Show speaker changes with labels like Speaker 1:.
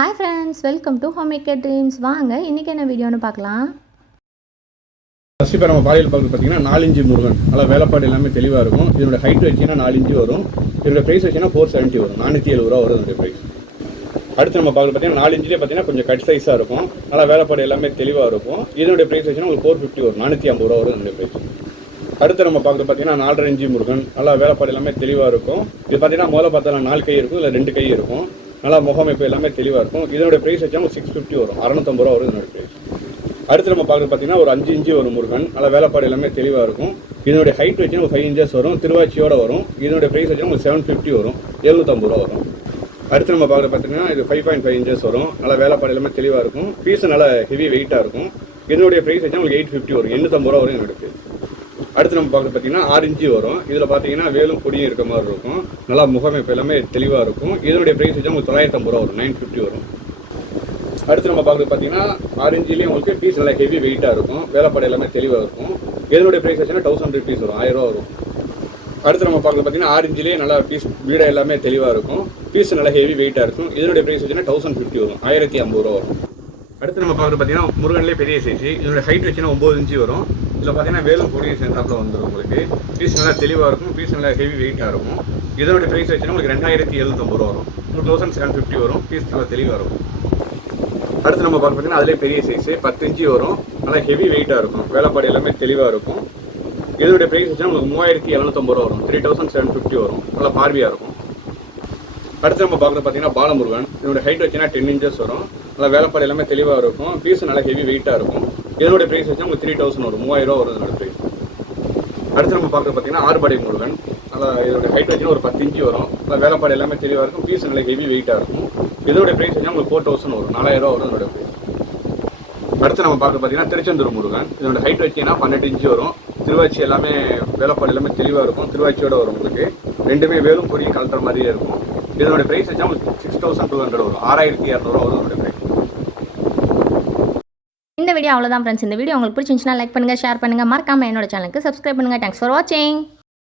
Speaker 1: Hi friends welcome to home maker dreams வாங்க இன்றைக்கி என்ன வீடியோன்னு பார்க்கலாம்.
Speaker 2: ஃபஸ்ட் இப்போ நம்ம பாலியல் பார்க்குறது பார்த்தீங்கன்னா நாலு முருகன். நல்லா வேலைப்பாடு எல்லாமே தெளிவாக இருக்கும். இதோட ஹைட் வச்சுன்னா நாலு வரும். இதோட ப்ரைஸ் வச்சுன்னா ஃபோர் செவன்ட்டி வரும். நானூற்றி எழுபது ரூபா வரும் இதோட ப்ரைஸ் அடுத்து நம்ம பார்க்க பார்த்தீங்கன்னா நாலு பார்த்தீங்கன்னா கொஞ்சம் கட் சைஸாக இருக்கும். நல்லா வேலைப்பாடு எல்லாமே தெளிவாக இருக்கும். இதனுடைய ப்ரைஸ் வச்சுன்னா உங்களுக்கு ஃபோர் ஃபிஃப்டி வரும். நானூற்றி ஐம்பது ரூபா வரும் இதனுடைய ப்ரைஸ் அடுத்து நம்ம பார்க்குறது பார்த்தீங்கன்னா நாலரை இஞ்சி முருகன். நல்லா வேலைப்பாடு எல்லாமே தெளிவாக இருக்கும். இது பார்த்தீங்கன்னா முதல்ல பார்த்தா நாலு கை இருக்கும் இல்லை ரெண்டு கை இருக்கும். நல்லா முகமைப்பு எல்லாமே தெளிவாக இருக்கும். இதனுடைய ப்ரைஸ் வச்சா உங்களுக்கு சிக்ஸ் ஃபிஃப்டி வரும். அறநூத்தம்பது ரூபா வரும் இதனுடைய ப்ரைஸ் அடுத்து நம்ம பார்க்குறது பார்த்தீங்கன்னா ஒரு அஞ்சு இன்ச்சு வரும் முருகன். நல்லா வேலைப்பாடு எல்லாமே தெளிவாக இருக்கும். இதனுடைய ஹைட் வச்சு ஒரு ஃபைவ் இன்ச்சஸ் வரும். திருவாச்சியோட வரும். இதனுடைய ப்ரைஸ் வச்சு ஒரு செவன் ஃபிஃப்டி வரும். எழுநூத்தம்பது ரூபா வரும். அடுத்து நம்ம பார்க்குறது பார்த்தீங்கன்னா இது ஃபைவ் பாயிண்ட் ஃபைவ் இன்ச்சஸ் வரும். நல்லா வேலைப்பாடு எல்லாமே தெளிவாக இருக்கும். பீஸ் நல்லா ஹெவி வெயிட்டாக இருக்கும். இதனுடைய ப்ரைஸ் வச்சா உங்களுக்கு எயிட் ஃபிஃப்டி வரும். எண்ணூத்தம்பது ரூபா வரும் என்னோட அடுத்து நம்ம பார்க்குறது பார்த்தீங்கன்னா ஆறு வரும். இதில் பார்த்தீங்கன்னா வேலும் கொடியும் இருக்க மாதிரி இருக்கும். நல்லா முகமைப்பு எல்லாமே தெளிவாக இருக்கும். இதனுடைய ப்ரைஸ் வச்சா உங்களுக்கு தொள்ளாயிரத்தி ஐம்பது ரூபா வரும். நைன் ஃபிஃப்டி வரும். அடுத்து நம்ம பார்க்குறது பார்த்தீங்கன்னா ஆரஞ்சுலேயும் உங்களுக்கு பீஸ் நல்லா ஹெவி வெயிட்டாக இருக்கும். வேலைப்பாடு எல்லாமே தெளிவாக இருக்கும். இதனுடைய ப்ரைஸ் வச்சுன்னா தௌசண்ட் ருபீஸ் வரும். ஆயிரம் ரூபா வரும். அடுத்து நம்ம பார்க்குறது பார்த்தீங்கன்னா ஆரஞ்சிலேயே நல்லா பீஸ் வீட எல்லாமே தெளிவாக இருக்கும். பீஸ் நல்லா ஹெவி வெயிட்டாக இருக்கும். இதனுடைய ப்ரைஸ் வச்சுன்னா தௌசண்ட் ஃபிஃப்டி வரும். ஆயிரத்தி ஐம்பது ரூபா வரும். அடுத்து நம்ம பார்க்குறது பார்த்தீங்கன்னா முருகன்லேயே பெரிய சைஸ் இதோட ஹைட் வச்சுன்னா ஒம்பது இன்ச்சு வரும். இதில் பார்த்தீங்கன்னா வேலும் பொடியும் சேர்ந்தாப்பில் வந்துடும் உங்களுக்கு. பீஸ் நல்லா தெளிவாக இருக்கும் பீஸ் நல்லா ஹெவி வெயிட்டாக இருக்கும். இதோட ப்ரைஸ் வச்சுன்னா உங்களுக்கு ரெண்டாயிரத்தி எழுநூத்தம்பது ரூபா வரும். டூ தௌசண்ட் செவன் ஃபிஃப்டி வரும் பீஸ் நல்லா தெளிவாக இருக்கும். அடுத்து நம்ம பார்க்க பார்த்தீங்கன்னா அதிலே பெரிய சைஸு பத்து இன்ச்சு வரும். நல்லா ஹெவி வெயிட்டாக இருக்கும். வேலைப்பாடு எல்லாமே தெளிவாக இருக்கும். இதோட ப்ரைஸ் வச்சுன்னா உங்களுக்கு மூவாயிரத்தி எழுநூத்தம்பது ரூபா வரும். த்ரீ தௌசண்ட் செவன் ஃபிஃப்டி வரும். நல்லா பார்வையாக இருக்கும். அடுத்து நம்ம பார்க்குறது பார்த்தீங்கன்னா பாலமுருகன். இதோட ஹைட் வச்சுன்னா டென் இன்ச்சஸ் வரும். நல்லா வேலைப்பாடு எல்லாமே தெளிவாக இருக்கும். பீஸ் நல்லா ஹெவி வெயிட்டாக இருக்கும். இதோட ப்ரைஸ் வச்சு உங்களுக்கு த்ரீ தௌசண்ட் வரும். மூவாயிரம் ரூபா வரும் இதனோட ப்ரைஸ் அடுத்து நம்ம பார்க்குறது பார்த்தீங்கன்னா ஆறுபடை முருகன். நல்லா இதோட ஹைட் வச்சுன்னா ஒரு பத்து இன்ச்சு வரும். வேலைப்பாடு எல்லாமே தெளிவாக இருக்கும். பீஸ் நல்லா ஹெவி வெயிட்டாக இருக்கும். இதோட ப்ரைஸ் வச்சு உங்களுக்கு ஃபோர் தௌசண்ட் வரும். நாலாயிரம் ரூபா வரும் இதோட ப்ரைஸ் அடுத்து நம்ம பார்க்க பார்த்தீங்கன்னா திருச்செந்தூர் முருகன். இதோட ஹைட் வச்சிங்கன்னா பன்னெண்டு இன்ச்சு வரும். திருவாச்சி எல்லாமே வேலைப்பாடு எல்லாமே தெளிவாக இருக்கும். திருவாச்சியோட வரும் உங்களுக்கு. ரெண்டுமே வேலும் பொடியும் கலத்துற மாதிரியே இருக்கும். இதோட ப்ரைஸ் வச்சா உங்களுக்கு சிக்ஸ் தௌசண்ட் டூ ஹண்ட்ரட் வரும். ஆறாயிரத்தி இரநூறுவா வரும் இதோட
Speaker 1: இந்த வீடியோ அவ்வளோதான் ஃப்ரெண்ட்ஸ் இந்த வீடியோ உங்களுக்கு பிடிச்சிருந்துச்சுன்னா லைக் பண்ணுங்கள் ஷேர் பண்ணுங்கள் மறக்காமல் என்னோட சேனலுக்கு சப்ஸ்கிரைப் பண்ணுங்கள் தேங்க்ஸ் ஃபார் வாட்சிங்